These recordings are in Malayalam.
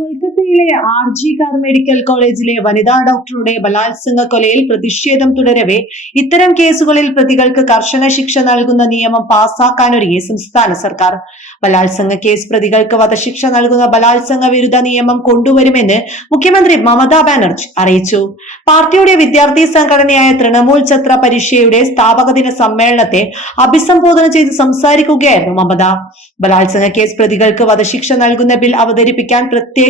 കൊൽക്കത്തയിലെ ആർ ജി കാർ മെഡിക്കൽ കോളേജിലെ വനിതാ ഡോക്ടറുടെ ബലാത്സംഗ കൊലയിൽ പ്രതിഷേധം തുടരവെ ഇത്തരം കേസുകളിൽ പ്രതികൾക്ക് കർശന ശിക്ഷ നൽകുന്ന നിയമം പാസാക്കാനൊരുങ്ങി സംസ്ഥാന സർക്കാർ. ബലാത്സംഗ കേസ് പ്രതികൾക്ക് വധശിക്ഷ നൽകുന്ന ബലാത്സംഗ വിരുദ്ധ നിയമം കൊണ്ടുവരുമെന്ന് മുഖ്യമന്ത്രി മമതാ ബാനർജി അറിയിച്ചു. പാർട്ടിയുടെ വിദ്യാർത്ഥി സംഘടനയായ തൃണമൂൽ ഛത്ര പരിഷയുടെ സ്ഥാപക ദിന സമ്മേളനത്തെ അഭിസംബോധന ചെയ്ത് സംസാരിക്കുകയായിരുന്നു മമത. ബലാത്സംഗ കേസ് പ്രതികൾക്ക് വധശിക്ഷ നൽകുന്ന ബിൽ അവതരിപ്പിക്കാൻ പ്രത്യേക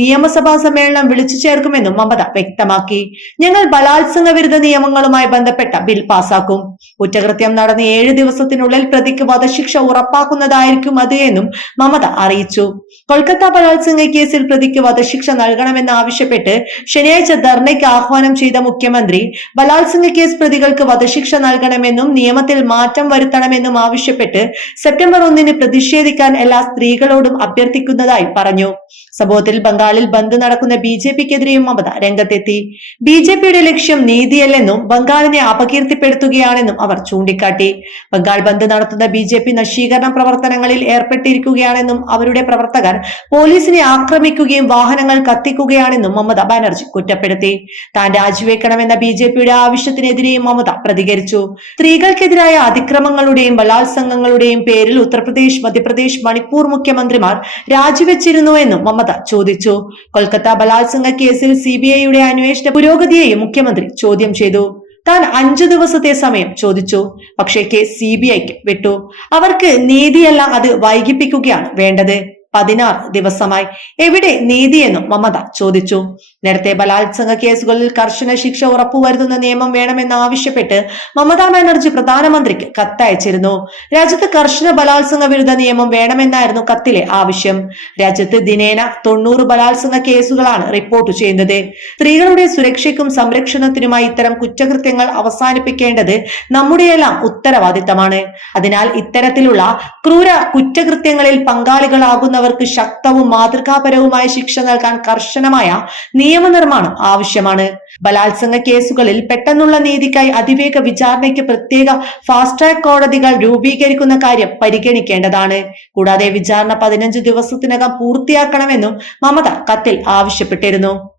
നിയമസഭാ സമ്മേളനം വിളിച്ചു ചേർക്കുമെന്നും മമത വ്യക്തമാക്കി. ഞങ്ങൾ ബലാത്സംഗ വിരുദ്ധ നിയമങ്ങളുമായി ബന്ധപ്പെട്ട ബിൽ പാസാക്കും. കുറ്റകൃത്യം നടന്ന ഏഴ് ദിവസത്തിനുള്ളിൽ പ്രതിക്ക് വധശിക്ഷ ഉറപ്പാക്കുന്നതായിരിക്കും അത് എന്നും മമത അറിയിച്ചു. കൊൽക്കത്ത ബലാത്സംഗ കേസിൽ പ്രതിക്ക് വധശിക്ഷ നൽകണമെന്ന് ആവശ്യപ്പെട്ട് ശനിയാഴ്ച ധർണയ്ക്ക് ആഹ്വാനം ചെയ്ത മുഖ്യമന്ത്രി ബലാത്സംഗ കേസ് പ്രതികൾക്ക് വധശിക്ഷ നൽകണമെന്നും നിയമത്തിൽ മാറ്റം വരുത്തണമെന്നും ആവശ്യപ്പെട്ട് സെപ്റ്റംബർ ഒന്നിന് പ്രതിഷേധിക്കാൻ എല്ലാ സ്ത്രീകളോടും അഭ്യർത്ഥിക്കുന്നതായി പറഞ്ഞു. സംഭവത്തിൽ ബംഗാളിൽ ബന്ദ് നടക്കുന്ന ബി ജെ പിക്കെതിരെയും മമത രംഗത്തെത്തി. ബി ജെ പിയുടെ ലക്ഷ്യം നീതിയല്ലെന്നും ബംഗാളിനെ അപകീർത്തിപ്പെടുത്തുകയാണെന്നും അവർ ചൂണ്ടിക്കാട്ടി. ബംഗാൾ ബന്ദ് നടത്തുന്ന ബി ജെ പി നശീകരണ പ്രവർത്തനങ്ങളിൽ ഏർപ്പെട്ടിരിക്കുകയാണെന്നും അവരുടെ പ്രവർത്തകർ പോലീസിനെ ആക്രമിക്കുകയും വാഹനങ്ങൾ കത്തിക്കുകയാണെന്നും മമത ബാനർജി കുറ്റപ്പെടുത്തി. താൻ രാജിവെക്കണമെന്ന ബി ജെ പിയുടെ ആവശ്യത്തിനെതിരെയും മമത പ്രതികരിച്ചു. സ്ത്രീകൾക്കെതിരായ അതിക്രമങ്ങളുടെയും ബലാത്സംഗങ്ങളുടെയും പേരിൽ ഉത്തർപ്രദേശ് മധ്യപ്രദേശ് മണിപ്പൂർ മുഖ്യമന്ത്രിമാർ രാജിവെച്ചിരുന്നുവെന്നും മമത ചോദിച്ചു. കൊൽക്കത്ത ബലാത്സംഗ കേസിൽ സി ബി ഐയുടെ അന്വേഷണ പുരോഗതിയെയും മുഖ്യമന്ത്രി ചോദ്യം ചെയ്തു. താൻ അഞ്ചു ദിവസത്തെ സമയം ചോദിച്ചു. പക്ഷേ കേസ് സി ബി ഐക്ക് വിട്ടു. അവർക്ക് നീതിയല്ല അത് വൈകിപ്പിക്കുകയാണ് വേണ്ടത്. പതിനാറ് ദിവസമായി. എവിടെ നീതിയെന്നും മമത ചോദിച്ചു. നേരത്തെ ബലാത്സംഗ കേസുകളിൽ കർശന ശിക്ഷ ഉറപ്പുവരുത്തുന്ന നിയമം വേണമെന്ന് ആവശ്യപ്പെട്ട് മമതാ ബാനർജി പ്രധാനമന്ത്രിക്ക് കത്തയച്ചിരുന്നു. രാജ്യത്ത് കർശന ബലാത്സംഗ വിരുദ്ധ നിയമം വേണമെന്നായിരുന്നു കത്തിലെ ആവശ്യം. രാജ്യത്ത് ദിനേന തൊണ്ണൂറ് ബലാത്സംഗ കേസുകളാണ് റിപ്പോർട്ട് ചെയ്യുന്നത്. സ്ത്രീകളുടെ സുരക്ഷയ്ക്കും സംരക്ഷണത്തിനുമായി ഇത്തരം കുറ്റകൃത്യങ്ങൾ അവസാനിപ്പിക്കേണ്ടത് നമ്മുടെയെല്ലാം ഉത്തരവാദിത്തമാണ്. അതിനാൽ ഇത്തരത്തിലുള്ള ക്രൂര കുറ്റകൃത്യങ്ങളിൽ പങ്കാളികളാകുന്നവർക്ക് ശക്തവും മാതൃകാപരവുമായ ശിക്ഷ നൽകാൻ കർശനമായ നിയമനിർമ്മാണം ആവശ്യമാണ്. ബലാത്സംഗ കേസുകളിൽ പെട്ടെന്നുള്ള നീതിക്കായി അതിവേഗ വിചാരണയ്ക്ക് പ്രത്യേക ഫാസ്റ്റ് ട്രാക്ക് കോടതികൾ രൂപീകരിക്കുന്ന കാര്യം പരിഗണിക്കേണ്ടതാണ്. കൂടാതെ വിചാരണ പതിനഞ്ച് ദിവസത്തിനകം പൂർത്തിയാക്കണമെന്നും മമത കത്തിൽ ആവശ്യപ്പെട്ടിരുന്നു.